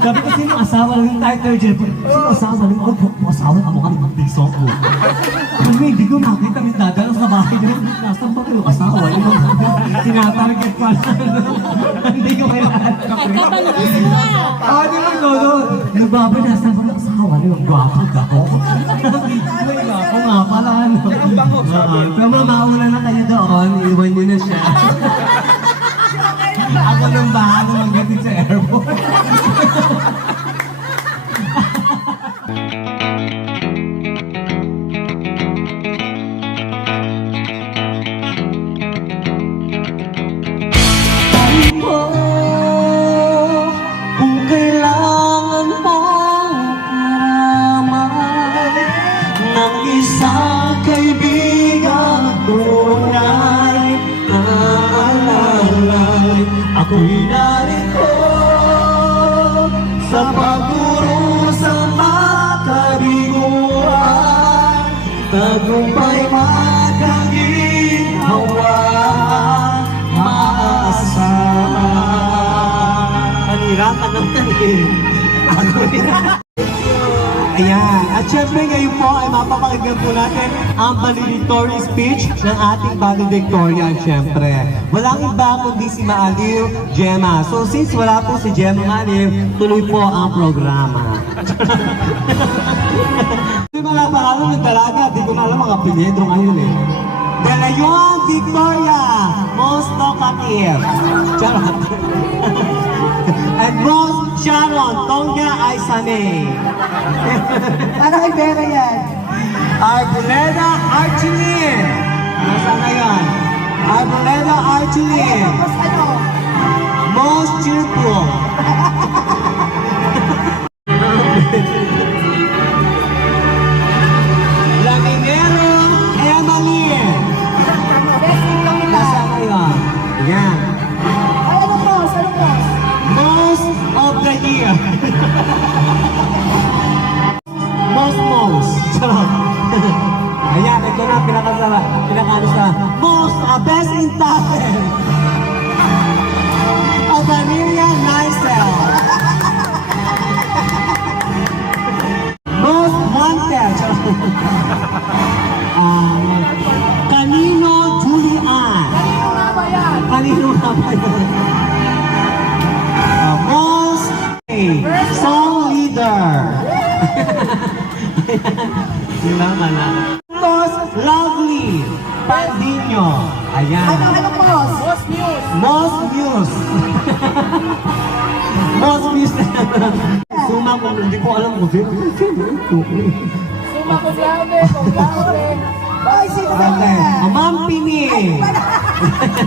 Sabi ko, sino asawa lang yung title dyan? Sino asawa lang? Oh, asawa ka mo ka ng piso ko. Kasi hindi ko nakita may dadalo sa bahay niyo. Nasaan ba kayo asawa? Tinatarget pa lang. Hindi ko kailangan. Nagkatalabas mo ah. Ah, di ba, Lolo? Nagbabay na, saan ba yung asawa niyo? Gwapo ka ko. Gwapo nga pala. Pero mauna na kayo doon, iwan niyo na siya. Ako nang bahala magdating sa airport. Kung kailangan mong karamay ng isang kaibigan tunay na alalay, ako'y narito sa pagturo sa makabiguan, tagumpay magkaginhawa, kanirakan ng tanin. Ayan. At syempre ngayon po ay mapapakinggan po natin ang valedictory speech ng ating valedictorian syempre. Walang iba kundi si Maaliw Gemma. So since wala po si Gemma Maaliw, tuloy po ang programa. Hindi mga pangalan ng dalaga, di ko na alam mga apelyido ngayon eh. De Leon Victoria, most talkative. Charot. And most Sharon, Tonga Aysane. Parang Ibera yan. Arboleda Archilin. Nasaan na yan? Arboleda Archilin. Tapos ano? Most cheerful. Laminero Emily. Blessing lang nila. Nasaan na yan? Yan. Ay, ano post? Ano post? Most of the year. Most. Charot. Ayan, ito na pinakaano sa most best in talent. Of Amelia Nicel. Most wanted. Charot. Kanino Julian. Kanino nga ba yan? Kanino nga ba yan? Most song leader. Yun naman ah. Most lovely. Pandinyo. Ayan. Ano post? Post news. Most muse. Most muse. Suma ko, hindi ko alam kung sino. Suma cum laude. Ay, sino ba Okay. yan? Ma'am Pini.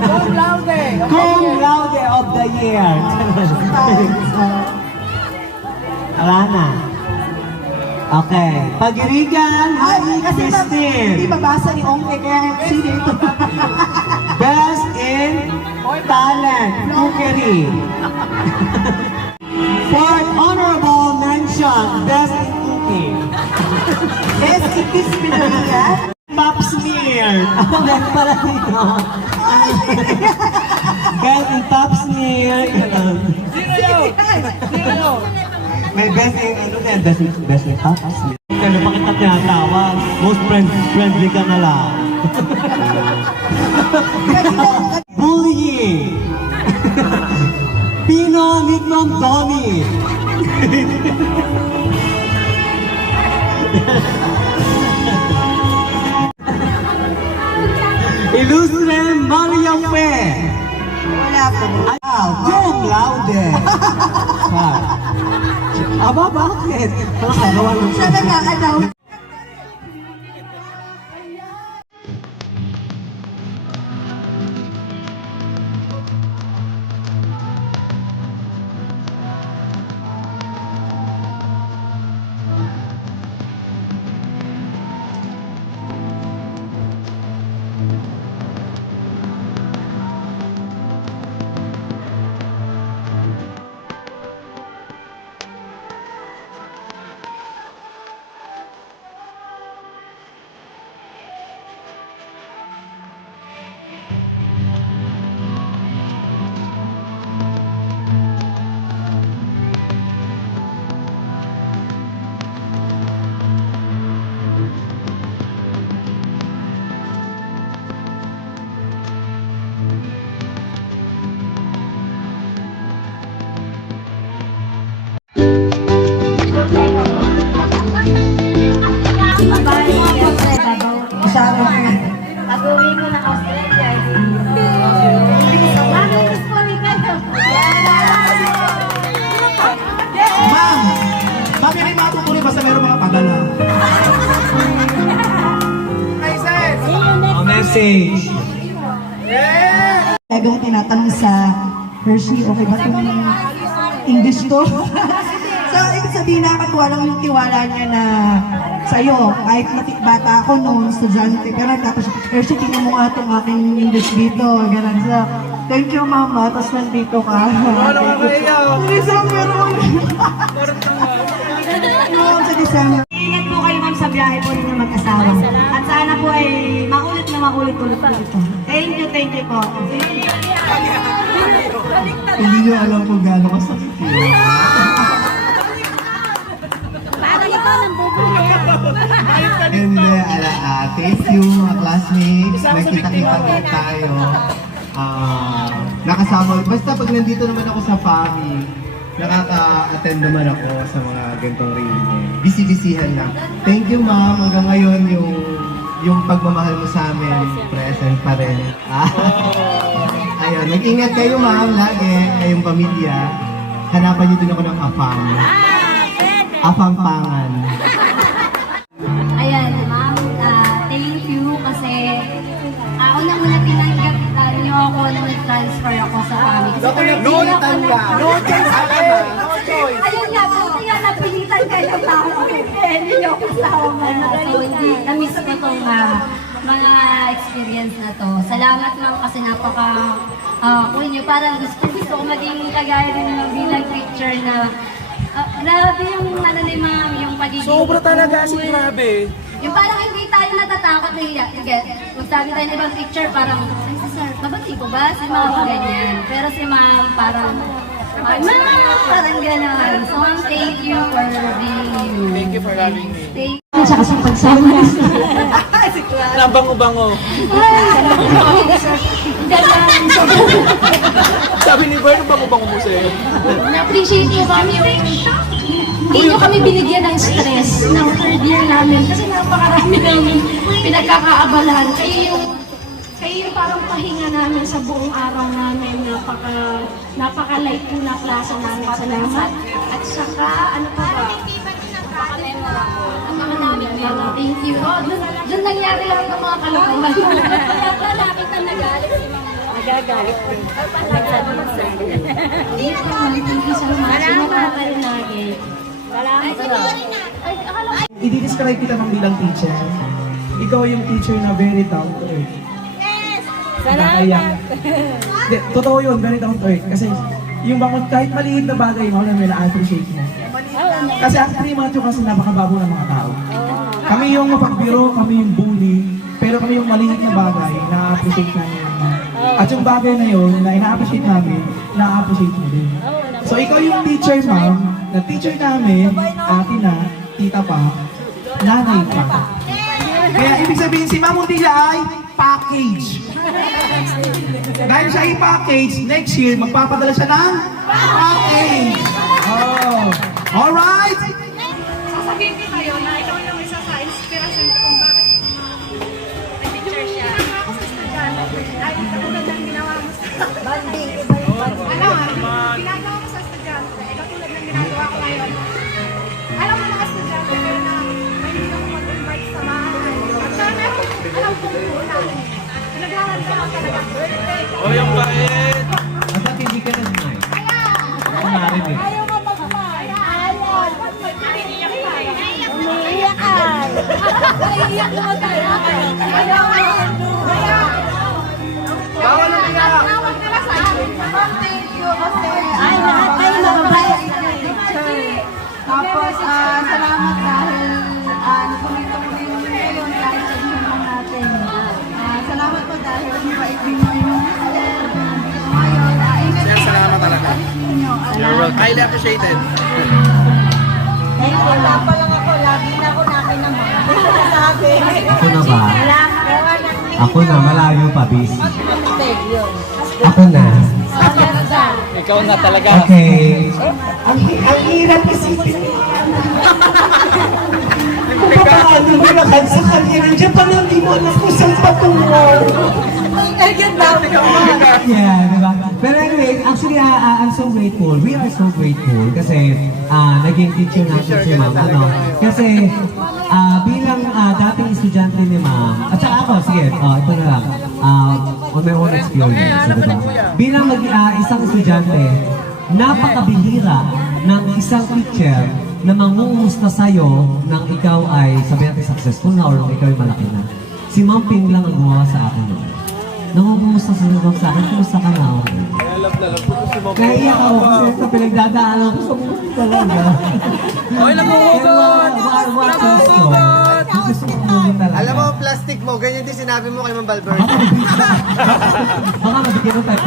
Cum laude. Cum laude of the year. Wala na. Okay. Pagirigan, Ay, kasi hindi Christine. mabasa ni Ongke kaya sino ito? Best in talent, cookery. Fourth honorable mention, best in cooking. Best in this pinaligan? Pop smear. Meron pala dito. Best in pop smear. Sino? May best in, ano din, best in pop smear. Kaya pa kita tinatawag, most friendly ka na lang. Bullying. Pino Nitong Tony. Ilustre Maria Fe. Wala po. Cum laude. Aba, bakit? Nakagawa lang Siya nag-a-announce. Kami ay matutuloy basta meron mga padala. Prices! Message. Talagang tinatanong sa Hershey, okay ba itong English to? So, ibig sabihin nakakatuwa lang yung tiwala niya na sa'yo, kahit bata ako nung estudyante, gano'n, tapos Hershey, tingnan mo nga itong aking English dito, gano'n. So, thank you, Mama, tapos nandito ka. Ano ka kaya? December sa December. Ingat po kayo ma'am sa biyahe po ninyo mag-asawa. At sana po ay maulit na maulit-ulit po ito. Thank you po. Hindi nyo alam kung gaano kasakit yun. Hindi, thank you mga classmates. Nagkita-kita ulit tayo. Nakasama, basta pag nandito naman ako sa PAMI, nakaka-attend naman ako sa mga ganitong reunion. Busy-busyhan lang. Thank you ma'am, hanggang ngayon yung pagmamahal mo sa amin, present pa rin. Ayun, mag-ingat kayo ma'am, lagi, kayong pamilya. Hanapan niyo din ako ng afam. Afampangan. Ayan, ma'am, thank you kasi unang-una tinanggap niyo ako na nag-transfer ako sa family. So, No choice ate ba? No choice. ayun nga po, kaya napilitan kayo na ako. Hindi niyo ako kasama na. So, hindi, na-miss ko itong mga experience na to. Salamat ma'am kasi cool niyo. Parang gusto ko maging kagaya rin ng bilang teacher na grabe yung ni ma'am, yung pagiging Sobra talaga si cool. grabe. Yung parang hindi tayo natatakot na kung sabi tayo ng ibang teacher, parang, ay si sir, babati ko ba? Si ma'am ganyan. Pero si ma'am parang, ay ma'am, parang gano'n. So ma'am, thank you for being you. Thank you for having me. Thank you. Tsaka sa pagsama. Nabango-bango. Sabi ni Bern, bango-bango mo sa'yo. Na-appreciate ko kami yung hindi nyo kami binigyan ng stress ng third year namin kasi napakarami namin pinagkakaabalahan. Kayo yung parang pahinga namin sa buong araw namin. Napaka-light po na klase namin. Salamat. At saka, ano pa ba? Thank you. Oh, dun nangyari lang ng mga kalokohan. Lalaki ka nagalit si ma'am. Nagagalit. Thank you so much. Salamat pa rin lagi. I-describe kita ng bilang teacher. Ikaw yung teacher na very down to earth. Salamat! Hindi, totoo yun, very down to earth. Kasi yung kahit maliit na bagay mo, na may na-appreciate mo. Kasi ang primacho kasi napakabago ng mga tao. Kami yung mapagbiro, kami yung bully, pero kami yung maliit na bagay, na-appreciate namin yun. At yung bagay na yun, na ina-appreciate namin, na-appreciate mo din. So ikaw yung teacher, ma'am, na teacher namin, ate na, tita pa, nanay pa. Kaya ibig sabihin si Ma'am Montilla ay package. Dahil siya ay package, next year magpapadala siya ng package. Oh. Alright? Sasabihin ko kayo na ikaw yung isa sa inspirasyon ko kung bakit nag-teacher siya. Ako sa estudyante, ay katulad ng ginawa mo sa ginagawa mo sa estudyante, ay katulad ng ginagawa ko ngayon. Alam mo mga estudyante ko na may hindi ako mag-invite sa bahay. At sana alam kong buulan. Naghahanda ako talaga birthday. Oh, yung bait! At ba't hindi ka nag-night? Ako narinig. Ayaw mo mag-smile. Ayaw. Umiiyak ka. Umiiyak ka. Umiiyak naman tayo. Ayaw. Bawal na niya! Tawag nila sa amin. Thank you kasi Ay, lahat tayo nakabaya. tapos salamat dahil napamito mo rin ngayon kahit sa naman natin. Salamat po dahil maiibig mo yung ngayon. Ingat po. Salamat talaga. You're welcome. Highly appreciated. Thank you. Wala pa lang ako. Lagi na ako namin naman. Sabi. Ako na ba? Ako na, malayo pa, busy. Ako na. Ikaw na talaga. Okay. Ang hirap isipin. Kung paano kami lakad sa kanya ng Japan na hindi mo alam kung saan patungo. Yeah, diba? Pero anyway, actually, I'm so grateful. We are so grateful kasi naging teacher natin si Ma'am. Kasi bilang dating estudyante ni Ma'am, at saka ako, sige, ito na lang, on my own experience, diba? Bilang isang estudyante, napakabihira ng isang teacher na mangungumusta sa'yo nang ikaw ay sabi natin successful na or nang ikaw ay malaki na. Si Ma'am Ping lang ang gumawa sa akin nun. Nangungumusta sa akin, kumusta ka na ako? Naiiyak ako kasi sa pinagdadaanan ko sa mundo talaga. Oy, naguhugot! Naguhugot! Gusto ko naman talaga. Alam mo, plastic mo, ganyan din sinabi mo kay Ma'am Balbert. Baka mabigyan mo tayo.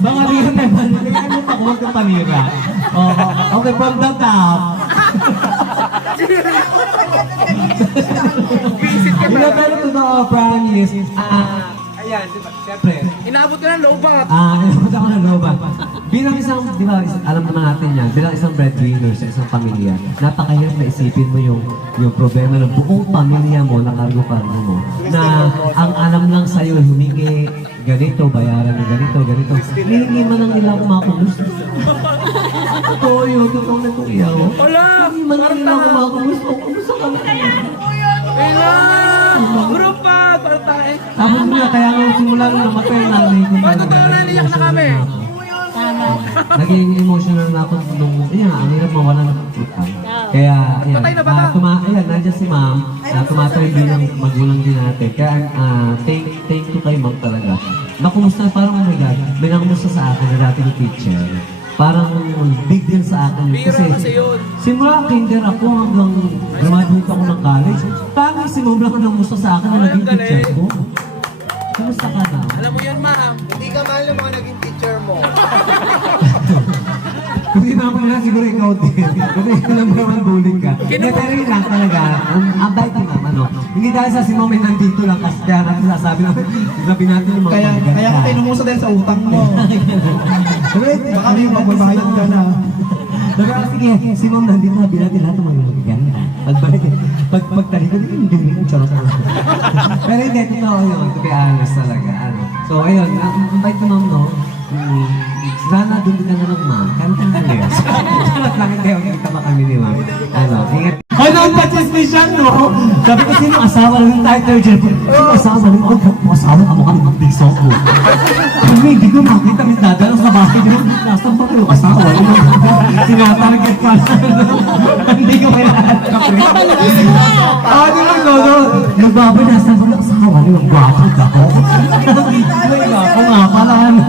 Baka bigyan tayo. Bigyan mo pa kung huwag kang panira. Okay, from the top. Pero totoo, promise. Ayan, siyempre. Inaabot ka ng lobat. Inaabot ako ng lobat. Bilang isang, di ba, alam naman natin yan, bilang isang breadwinner sa isang pamilya, napakahirap na isipin mo yung problema ng buong pamilya mo, na kargo-kargo mo, na ang alam lang sa'yo, humingi ganito, bayaran ng ganito. Hihingi man lang nila kumakumusta. Totoo yun, totoo na ito iyaw. Wala! Hihingi man lang nila kumakumusta. Kumusta ka na? Kaya! Group pa! Parang tayo. Tapos nga, kaya nung simula nung namatay, nanay ko Ba't totoo na naiyak na kami? Naging emotional na ako nung, ang hirap mawala ng utang. Kaya, Patay na ba ka? ayan, nandiyan si Ma'am, tumatay bilang magulang din natin. Kaya, thank you kay Ma'am talaga. Nakumusta, parang, oh my God, may nakumusta sa akin na dating teacher. Parang big deal sa akin. Biro kasi yun. Simula kinder ako hanggang graduate ako ng college. Parang si Ma'am lang ang nakumusta sa akin na naging teacher ko. Kumusta ka na? Alam mo yun, ma'am. Hindi ka mahal ng mga naging teacher mo. Hindi naman nila siguro ikaw din. Kasi ikaw lang naman bullying ka. Hindi, pero yun lang talaga. Ang bait ni Ma'am, Hindi dahil sa si Ma'am ay nandito lang kasi kaya natin sasabi natin yung mga Kaya magaganda. ko tinumusa dahil sa utang mo. Baka may magbabayad ka na. Pero sige, si Ma'am nandito na natin lahat ng mga magaganda. Pagtalikod, hindi yung charot. Pero hindi, totoo yun. To be honest talaga. So ayun, ang bait ni Ma'am, no? Sana doon ka na ng Ma'am. Kanta na rin. Charot lang, hindi. Kita ba kami ni Ma'am? Ingat. Ano ang patismission, no? Sabi ko, sino asawa ng title dyan? Sino asawa ng asawa ka mo kami magbiso ko? Hindi ko makita, may dadalo sa bahay nyo. Nasaan ba kayo asawa? Sinatarget pa na. Hindi ko kaya di ba, no? Nagbabay, nasaan ba ng asawa nyo? Gwapo ka ko? May gwapo nga pala, no?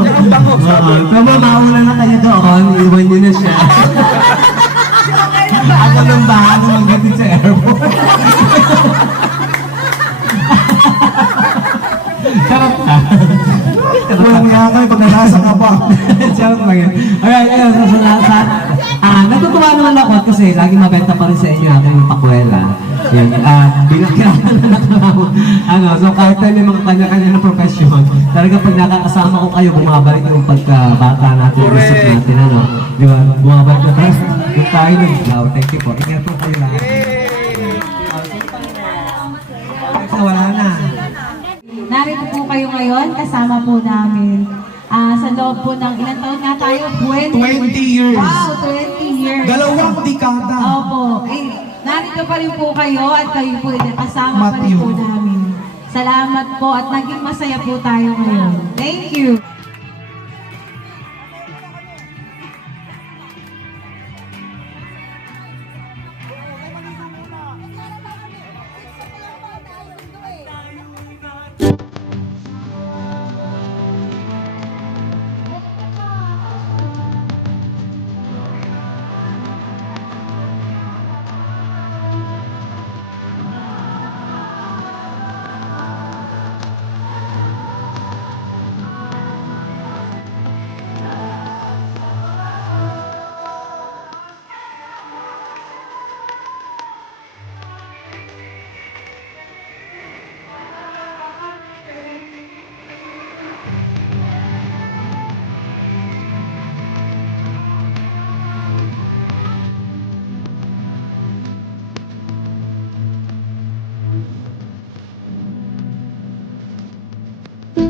Pero mauna na kayo doon, iwan nyo na siya. Ako nang bahala magdating sa airport. Charot ka. Walang nga kayo pag nalasa ka pa. Charot lang yan. Alright, ayun, natutuwa naman ako kasi lagi mabenta pa rin sa inyo aking pakwela. Yan, bilang kailangan so kahit tayo may mga kanya-kanya na profession, talaga pag nakakasama ko kayo, bumabalik yung pagkabata natin, isip natin, di ba? Bumabalik na tayo, yung tayo nag-flow. Thank you po. Ingat po kayo lahat. Wala na. Narito po kayo ngayon, kasama po namin. Sa loob po ng ilang taon nga tayo? 20 years. Wow, 20 years. Dalawang dekada. Opo. Narito pa rin po kayo at kayo po din kasama pa rin po namin. Salamat po at naging masaya po tayo ngayon. Thank you.